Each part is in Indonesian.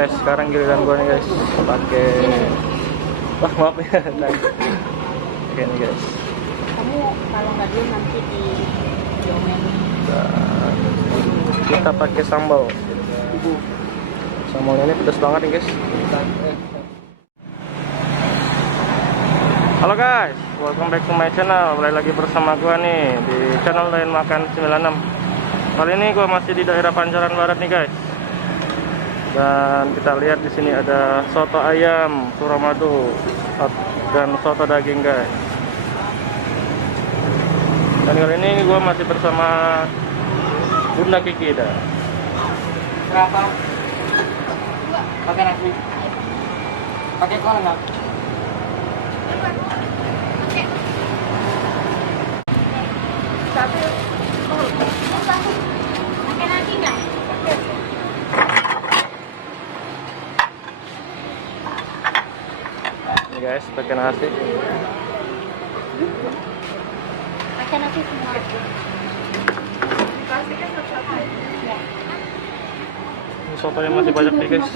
guys, sekarang giliran gua nih guys, pakai maaf ya. Oke nih guys. Kamu kalau nggak diem nanti di diomelin. Dan kita pakai sambal. Sambalnya ini pedas banget nih guys. Halo guys, welcome back to my channel. Kembali lagi bersama gua nih di channel Lain Makan 96. Kali ini gua masih di daerah Pancoran Barat nih guys. Dan kita lihat di sini ada soto ayam Suramadu dan soto daging guys. Dan kali ini gue masih bersama Bunda Kiki dah. Berapa? Pakai nasi? Pakai kol enggak? Pakai nasi nggak? Ini guys, pakai nasi. Pakai nasi semua. Ini soto yang masih banyak nih guys.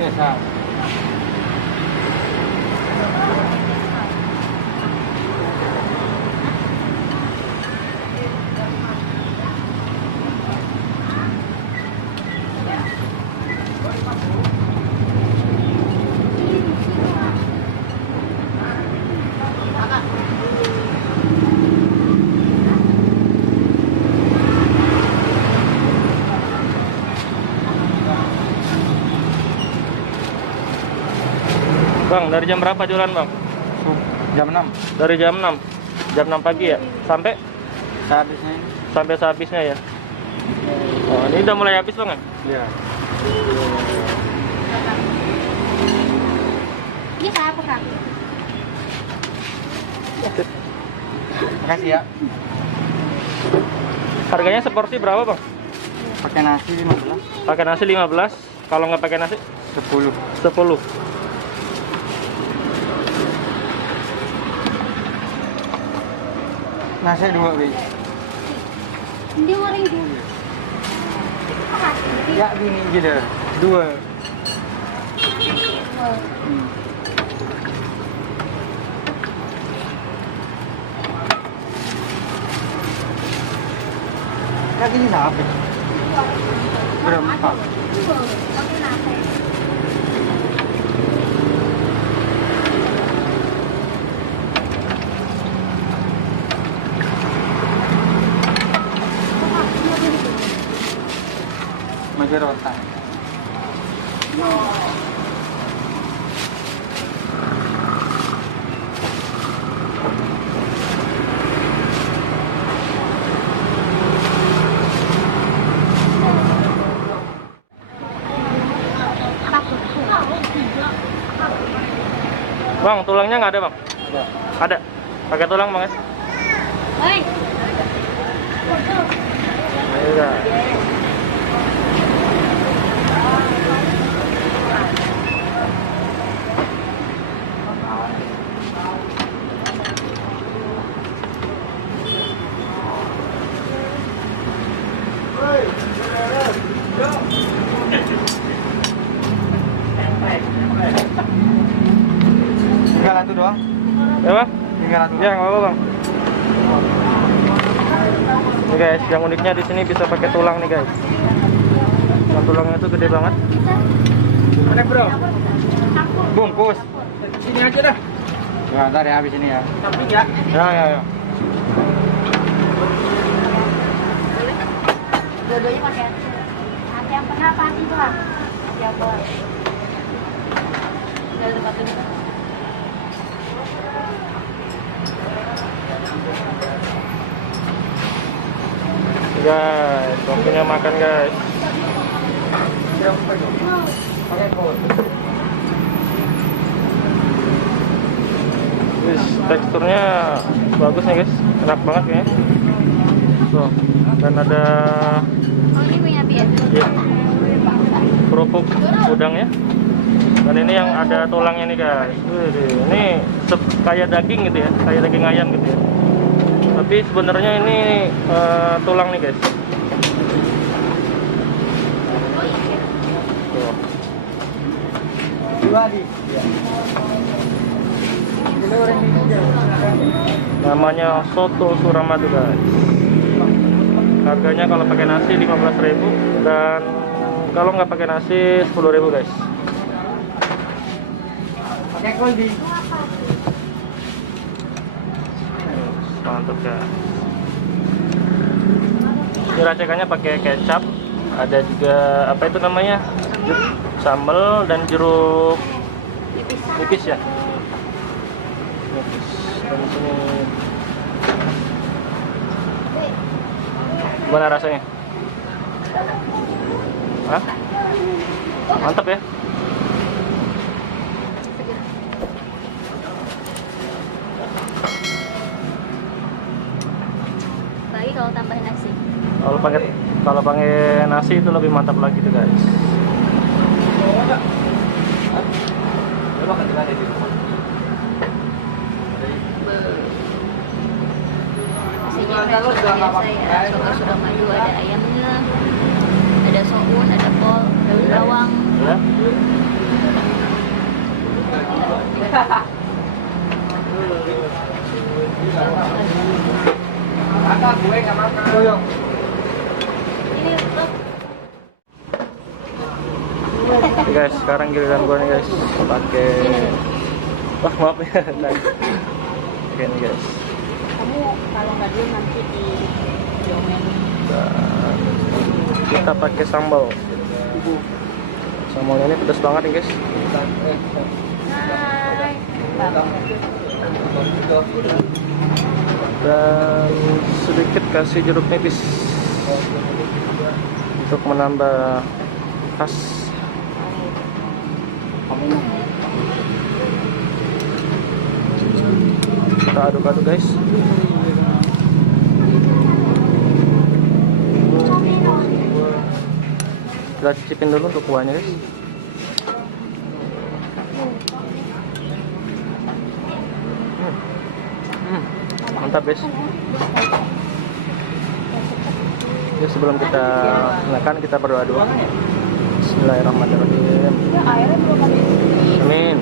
Biasa. Bang, dari jam berapa jualan bang? Jam 6. Dari jam 6. Jam 6 pagi ya? Sampai? Sehabisnya ini. Sampai sehabisnya ya? Oh, ini udah mulai habis bang ya? Iya. Ini saya apa kak? Makasih ya. Harganya seporsi berapa bang? Pakai nasi 15. Pakai nasi 15. Kalau nggak pakai nasi? 10. 10. Nasi 2 Bi. Hindi orang dulu. Ya gini gitu. 2. Ya gini apa? Berempat. Pakai nasi. Majerotan. Bang, tulangnya nggak ada bang? Ada. Ada. Pakai tulang bang ya? Hei. Ayo dah. Tinggal satu doang. Ya bang? Tinggal satu. Ya nggak apa-apa bang. Nih guys, yang uniknya di sini bisa pakai tulang nih guys. Nah, tulangnya itu gede banget. Mana bro? Bungkus. Sini aja dah. Ya, ntar ya habis ini ya. Tapi ya. Ya. Dua-duanya pakai. Nanti yang pernah pasti tuh lah. Siapa? Dari tempat ini. Guys, waktunya makan guys. Pakai kol. Wis, teksturnya bagus nih guys, enak banget ya. Tuh, dan ada Oh ini mie abi ya? ya, kerupuk udang ya. Dan ini yang ada tulangnya nih guys. Wih, ini kayak daging gitu ya, kayak daging ayam gitu ya. Tapi sebenarnya ini tulang nih guys. Tuh. Dua di. Iya. Namanya soto Suramadu guys. Harganya kalau pakai nasi 15.000 dan kalau nggak pakai nasi 10.000 guys. Pakai kol di. Mantap guys. Ini racikannya pakai kecap, ada juga apa itu namanya, sambal dan jeruk nipis ya. Nipis. Dan sini gimana rasanya? Hah? Mantap ya. Lagi kalau tambahin nasi. Kalau pakai nasi itu lebih mantap lagi tuh guys. Coba kan ada di rumah. Isinya kalau biasa ya, soto Suramadu ada ayamnya, ada soun, ada kol, daun bawang. Ya. Kakak gue nggak makan. Goyong. Ini untuk Oke guys, sekarang giliran gua nih guys, pakai wah maaf ya. Oke nih guys. kamu kalau nggak dulu nanti di diomelin. Dan kita pakai sambal. Sambalnya ini pedas banget nih guys. Hai. Dan sedikit kasih jeruk nipis untuk menambah khas. Kita aduk-aduk guys. Kita cicipin dulu untuk kuahnya guys. Mantap guys. Ya, sebelum kita makan kita berdoa dulu. Bismillahirrahmanirrahim. Amin.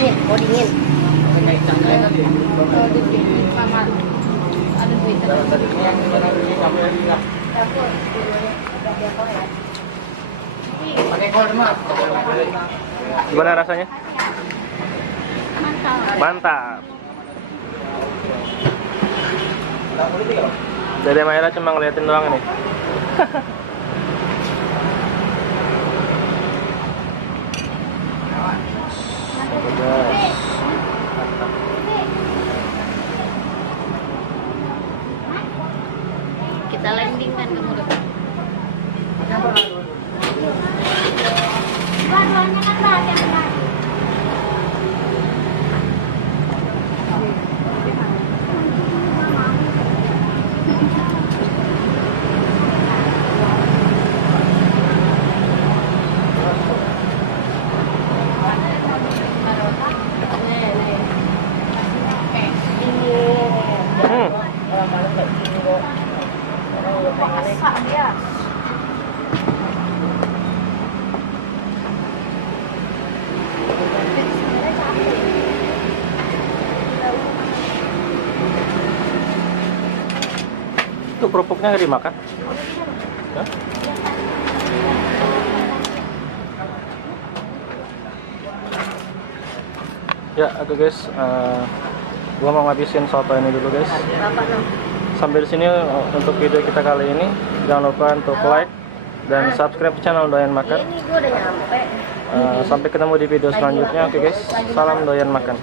Dingin, mau dingin. Pakai cangkir tadi. Kalau dingin sama ada duit. Ini yang sampai lagi lah. Pakai kol mas. Gimana rasanya? Mantap. Mantap. Dede Maira cuma ngeliatin doang nih. Guys. Kita landingkan ke mulut. Dua-duanya kan banyak kan. Itu kerupuknya nggak dimakan? Hah? Ya, oke guys, gua mau ngabisin soto ini dulu guys. Sampai di sini untuk video kita kali ini. Jangan lupa untuk like dan subscribe channel Doyan Makan. Ini gue udah nyampe. Sampai ketemu di video selanjutnya. Oke guys, salam doyan makan.